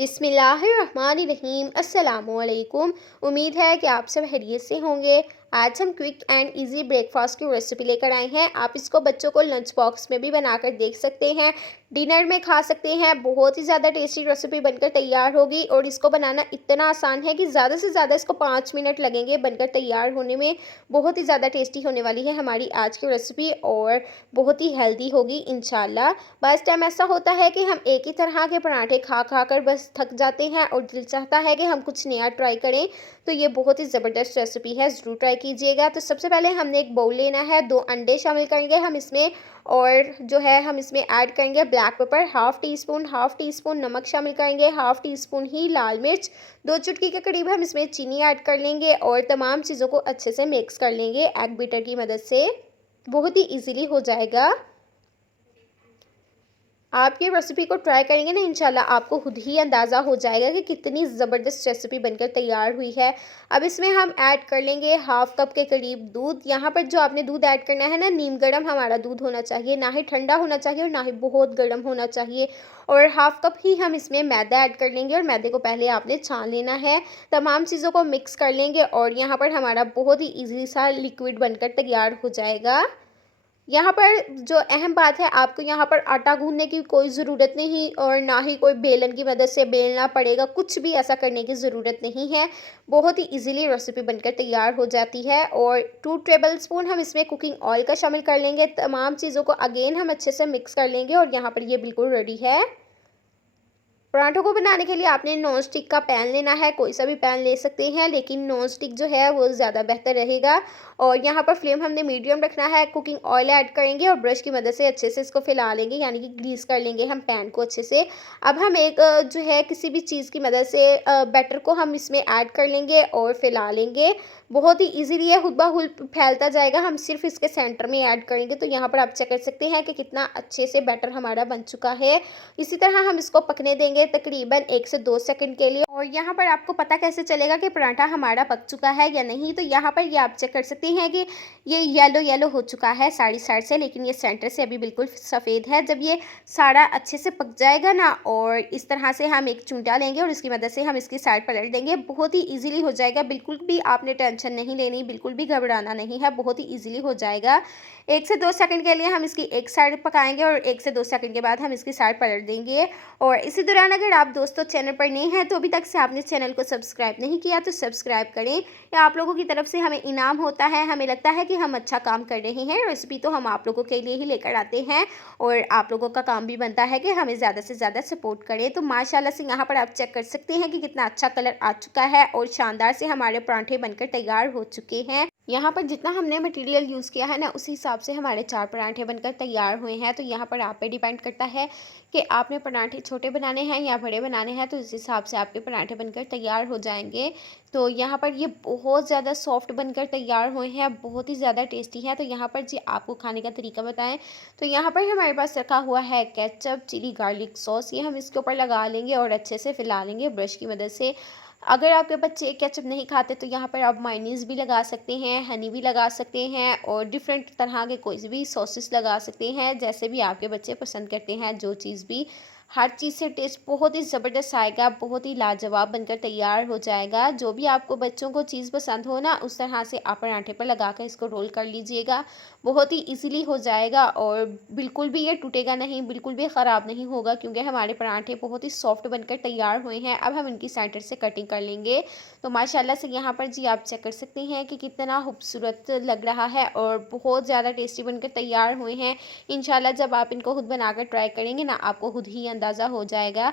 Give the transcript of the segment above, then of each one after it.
बिस्मिल्लाहिर्रहमानिर्रहीम अस्सलामुअलैकुम। उम्मीद है कि आप सब खैरियत से होंगे। आज हम क्विक एंड इजी ब्रेकफास्ट की रेसिपी लेकर आए हैं। आप इसको बच्चों को लंच बॉक्स में भी बनाकर देख सकते हैं, डिनर में खा सकते हैं। बहुत ही ज़्यादा टेस्टी रेसिपी बनकर तैयार होगी और इसको बनाना इतना आसान है कि ज़्यादा से ज़्यादा इसको 5 मिनट लगेंगे बनकर तैयार होने में। बहुत ही ज़्यादा टेस्टी होने वाली है हमारी आज की रेसिपी और बहुत ही हेल्दी होगी इंशाल्लाह। बस टाइम ऐसा होता है कि हम एक ही तरह के पराठे खा खा कर बस थक जाते हैं और दिल चाहता है कि हम कुछ नया ट्राई करें। तो ये बहुत ही ज़बरदस्त रेसिपी है, ज़रूर ट्राई कीजिएगा। तो सबसे पहले हमने एक बाउल लेना है, 2 अंडे शामिल करेंगे हम इसमें और जो है हम इसमें ऐड करेंगे black pepper half tea spoon नमक शामिल करेंगे, हाफ़ टी स्पून ही लाल मिर्च, 2 चुटकी के करीब हम इसमें चीनी ऐड कर लेंगे और तमाम चीज़ों को अच्छे से मिक्स कर लेंगे एग बीटर की मदद से। बहुत ही ईज़िली हो जाएगा। आप ये रेसिपी को ट्राई करेंगे ना, इंशाल्लाह आपको खुद ही अंदाज़ा हो जाएगा कि कितनी ज़बरदस्त रेसिपी बनकर तैयार हुई है। अब इसमें हम ऐड कर लेंगे हाफ़ कप के करीब दूध। यहाँ पर जो आपने दूध ऐड करना है ना, नीम गर्म हमारा दूध होना चाहिए, ना ही ठंडा होना चाहिए और ना ही बहुत गर्म होना चाहिए। और हाफ़ कप ही हम इसमें मैदा ऐड कर लेंगे और मैदे को पहले आपने छान लेना है। तमाम चीज़ों को मिक्स कर लेंगे और यहाँ पर हमारा बहुत ही ईज़ी सा लिक्विड बनकर तैयार हो जाएगा। यहाँ पर जो अहम बात है, आपको यहाँ पर आटा गूँथने की कोई ज़रूरत नहीं और ना ही कोई बेलन की मदद से बेलना पड़ेगा, कुछ भी ऐसा करने की ज़रूरत नहीं है। बहुत ही इजीली रेसिपी बनकर तैयार हो जाती है। और 2 टेबलस्पून हम इसमें कुकिंग ऑयल का शामिल कर लेंगे। तमाम चीज़ों को अगेन हम अच्छे से मिक्स कर लेंगे और यहाँ पर ये बिल्कुल रेडी है। पराठों को बनाने के लिए आपने नॉन स्टिक का पैन लेना है, कोई सा भी पैन ले सकते हैं, लेकिन नॉन स्टिक जो है वो ज़्यादा बेहतर रहेगा। और यहाँ पर फ्लेम हमने मीडियम रखना है। कुकिंग ऑयल ऐड करेंगे और ब्रश की मदद से अच्छे से इसको फैला लेंगे, यानी कि ग्रीस कर लेंगे हम पैन को अच्छे से। अब हम एक जो है किसी भी चीज़ की मदद से बैटर को हम इसमें ऐड कर लेंगे और फैला लेंगे। बहुत ही ईज़िली ये खुद ब खुद फैलता जाएगा, हम सिर्फ इसके सेंटर में ऐड करेंगे। तो यहाँ पर आप चेक कर सकते हैं कि कितना अच्छे से बैटर हमारा बन चुका है। इसी तरह हम इसको पकने देंगे तकरीबन 1 से 2 सेकंड के लिए। और यहाँ पर आपको पता कैसे चलेगा कि पराठा हमारा पक चुका है या नहीं, तो यहाँ पर ये आप चेक कर सकते हैं कि ये येलो येलो हो चुका है सारी साइड से, लेकिन ये सेंटर से अभी बिल्कुल सफ़ेद है। जब ये सारा अच्छे से पक जाएगा ना, और इस तरह से हम एक चूंटा लेंगे और इसकी मदद से हम इसकी साइड पलट देंगे, बहुत ही ईजिली हो जाएगा। बिल्कुल भी आपने टेंशन नहीं लेनी, बिल्कुल भी घबराना नहीं है, बहुत ही ईजिली हो जाएगा। 1 से 2 सेकंड के लिए हम इसकी एक साइड पकाएंगे और 1 से 2 सेकंड के बाद हम इसकी साइड पलट देंगे। और इसी दौरान अगर आप दोस्तों चैनल पर नए हैं तो अभी तक से आपने चैनल को सब्सक्राइब नहीं किया तो सब्सक्राइब करें। या आप लोगों की तरफ से हमें इनाम होता है, हमें लगता है कि हम अच्छा काम कर रहे हैं। रेसिपी तो हम आप लोगों के लिए ही लेकर आते हैं और आप लोगों का काम भी बनता है कि हमें ज़्यादा से ज़्यादा सपोर्ट करें। तो माशाल्लाह से यहाँ पर आप चेक कर सकते हैं कि कितना अच्छा कलर आ चुका है और शानदार से हमारे पराठे बनकर तैयार हो चुके हैं। यहाँ पर जितना हमने मटेरियल यूज़ किया है ना, उसी हिसाब से हमारे 4 पराठे बनकर तैयार हुए हैं। तो यहाँ पर आप पे डिपेंड करता है कि आपने पराठे छोटे बनाने हैं या बड़े बनाने हैं, तो इस हिसाब से आपके पराठे बनकर तैयार हो जाएंगे। तो यहाँ पर ये बहुत ज़्यादा सॉफ्ट बनकर तैयार हुए हैं, बहुत ही ज़्यादा टेस्टी है। तो यहाँ पर जी आपको खाने का तरीका बताएं, तो यहाँ पर हमारे पास रखा हुआ है केचप चिली गार्लिक सॉस, ये हम इसके ऊपर लगा लेंगे और अच्छे से फैला लेंगे ब्रश की मदद से। अगर आपके बच्चे केचप नहीं खाते तो यहाँ पर आप मायोनीज़ भी लगा सकते हैं, हनी भी लगा सकते हैं और डिफरेंट तरह के कोई भी सॉसेस लगा सकते हैं, जैसे भी आपके बच्चे पसंद करते हैं। जो चीज़ भी, हर चीज़ से टेस्ट बहुत ही ज़बरदस्त आएगा, बहुत ही लाजवाब बनकर तैयार हो जाएगा। जो भी आपको बच्चों को चीज़ पसंद हो ना, उस तरह से आप पराठे पर लगा कर इसको रोल कर लीजिएगा, बहुत ही इजीली हो जाएगा और बिल्कुल भी ये टूटेगा नहीं, बिल्कुल भी ख़राब नहीं होगा, क्योंकि हमारे पराठे बहुत ही सॉफ्ट बनकर तैयार हुए हैं। अब हम इनकी सेंटर से कटिंग कर लेंगे। तो माशाल्लाह से यहाँ पर जी आप चेक कर सकते हैं कि कितना खूबसूरत लग रहा है और बहुत ज़्यादा टेस्टी बनकर तैयार हुए हैं। इंशाल्लाह जब आप इनको खुद बनाकर ट्राई करेंगे ना, आपको खुद ही अंदाज़ा हो जाएगा।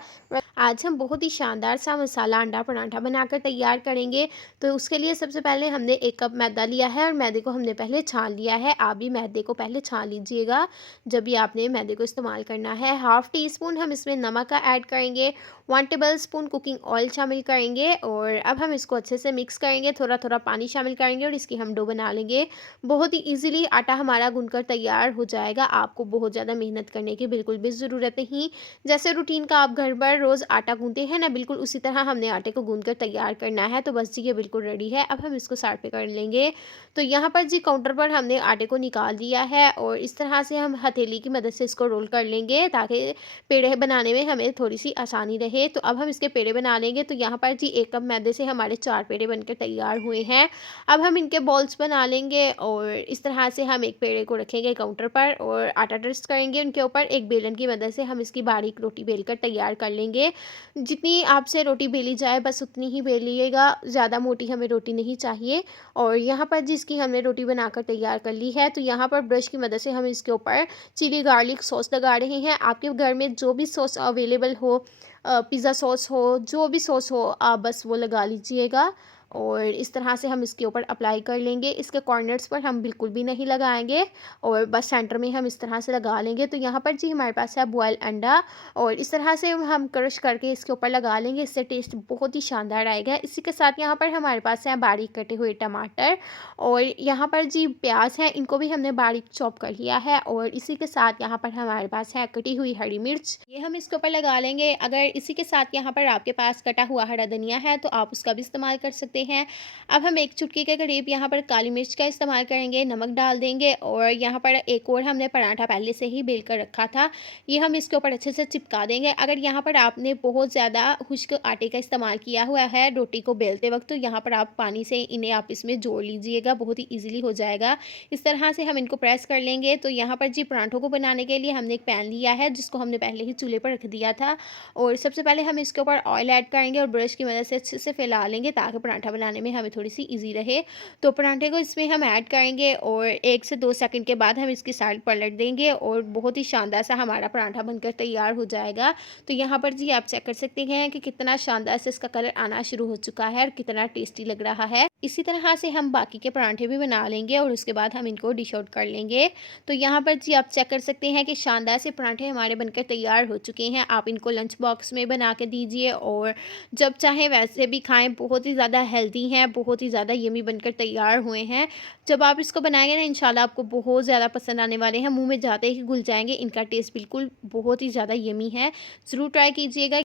आज हम बहुत ही शानदार सा मसाला अंडा पराठा बनाकर तैयार करेंगे। तो उसके लिए सबसे पहले हमने 1 कप मैदा लिया है और मैदे को हमने पहले छान लिया है। आप भी मैदे को पहले छान लीजिएगा जब भी आपने मैदे को इस्तेमाल करना है। हाफ़ टी स्पून हम इसमें नमक का ऐड करेंगे, 1 टेबलस्पून कुकिंग ऑयल शामिल करेंगे और अब हम इसको अच्छे से मिक्स करेंगे। थोड़ा थोड़ा पानी शामिल करेंगे और इसकी हम डो बना लेंगे। बहुत ही ईजिली आटा हमारा गूंथकर तैयार हो जाएगा, आपको बहुत ज़्यादा मेहनत करने की बिल्कुल भी ज़रूरत नहीं। जैसे रूटीन का आप घर पर रोज़ आटा गूँथते हैं ना, बिल्कुल उसी तरह हमने आटे को गूँथ कर तैयार करना है। तो बस जी ये बिल्कुल रेडी है। अब हम इसको साइड पे कर लेंगे। तो यहाँ पर जी काउंटर पर हमने आटे को निकाल दिया है और इस तरह से हम हथेली की मदद से इसको रोल कर लेंगे ताकि पेड़े बनाने में हमें थोड़ी-सी आसानी रहे। तो अब हम इसके पेड़े बना लेंगे। तो यहाँ पर जी 1 कप मैदे से हमारे 4 पेड़े बनकर तैयार हुए हैं। अब हम इनके बॉल्स बना लेंगे और इस तरह से हम एक पेड़े को रखेंगे काउंटर पर और आटा डस्ट करेंगे उनके ऊपर। एक बेलन की मदद से हम इसकी बारीक रोटी बेलकर तैयार कर लेंगे। जितनी आपसे रोटी बेली जाए बस उतनी ही बेलिएगा, ज़्यादा मोटी हमें रोटी नहीं चाहिए। और यहाँ पर जिसकी हमने रोटी बनाकर तैयार कर ली है, तो यहाँ पर ब्रश की मदद से हम इसके ऊपर चिली गार्लिक सॉस लगा रहे हैं। आपके घर में जो भी सॉस अवेलेबल हो, पिज़्ज़ा सॉस हो, जो भी सॉस हो, आप बस वो लगा लीजिएगा। और इस तरह से हम इसके ऊपर अप्लाई कर लेंगे। इसके कॉर्नर्स पर हम बिल्कुल भी नहीं लगाएंगे और बस सेंटर में हम इस तरह से लगा लेंगे। तो यहाँ पर जी हमारे पास है बॉयल अंडा और इस तरह से हम क्रश करके इसके ऊपर लगा लेंगे। इससे टेस्ट बहुत ही शानदार आएगा। इसी के साथ यहाँ पर हमारे पास है बारीक कटे हुए टमाटर और यहाँ पर जी प्याज है, इनको भी हमने बारीक चॉप कर लिया है। और इसी के साथ यहाँ पर हमारे पास है कटी हुई हरी मिर्च, ये हम इसके ऊपर लगा लेंगे। अगर इसी के साथ यहाँ पर आपके पास कटा हुआ हरा धनिया है तो आप उसका भी इस्तेमाल कर सकते हैं। अब हम 1 चुटकी के करीब यहाँ पर काली मिर्च का इस्तेमाल करेंगे, नमक डाल देंगे और यहाँ पर एक और हमने पराठा पहले से ही बेल कर रखा था, ये हम इसके ऊपर अच्छे से चिपका देंगे। अगर यहाँ पर आपने बहुत ज़्यादा खुश्क आटे का इस्तेमाल किया हुआ है रोटी को बेलते वक्त, तो यहाँ पर आप पानी से इन्हें आप इसमें जोड़ लीजिएगा, बहुत ही ईजिली हो जाएगा। इस तरह से हम इनको प्रेस कर लेंगे। तो यहाँ पर जी पराठों को बनाने के लिए हमने एक पैन लिया है जिसको हमने पहले ही चूल्हे पर रख दिया था और सबसे पहले हम इसके ऊपर ऑयल ऐड करेंगे और ब्रश की मदद से अच्छे से फैला लेंगे ताकि पराठा बनाने में हमें थोड़ी सी ईजी रहे। तो पराठे को इसमें हम ऐड करेंगे और 1 से 2 सेकंड के बाद हम इसकी साइड पलट देंगे और बहुत ही शानदार सा हमारा पराठा बनकर तैयार हो जाएगा। तो यहाँ पर जी आप चेक कर सकते हैं कि कितना शानदार से इसका कलर आना शुरू हो चुका है और कितना टेस्टी लग रहा है। इसी तरह से हम बाकी के पराठे भी बना लेंगे और उसके बाद हम इनको डिश आउट कर लेंगे। तो यहाँ पर जी आप चेक कर सकते हैं कि शानदार से पराठे हमारे बनकर तैयार हो चुके हैं। आप इनको लंच बॉक्स में बना के दीजिए और जब चाहें वैसे भी खाएं, बहुत ही ज़्यादा हेल्दी हैं, बहुत ही ज़्यादा यमी बनकर तैयार हुए हैं। जब आप इसको बनाएंगे ना, इंशाल्लाह आपको बहुत ज़्यादा पसंद आने वाले हैं, मुंह में जाते ही घुल जाएंगे। इनका टेस्ट बिल्कुल बहुत ही ज़्यादा यमी है, ज़रूर ट्राई कीजिएगा।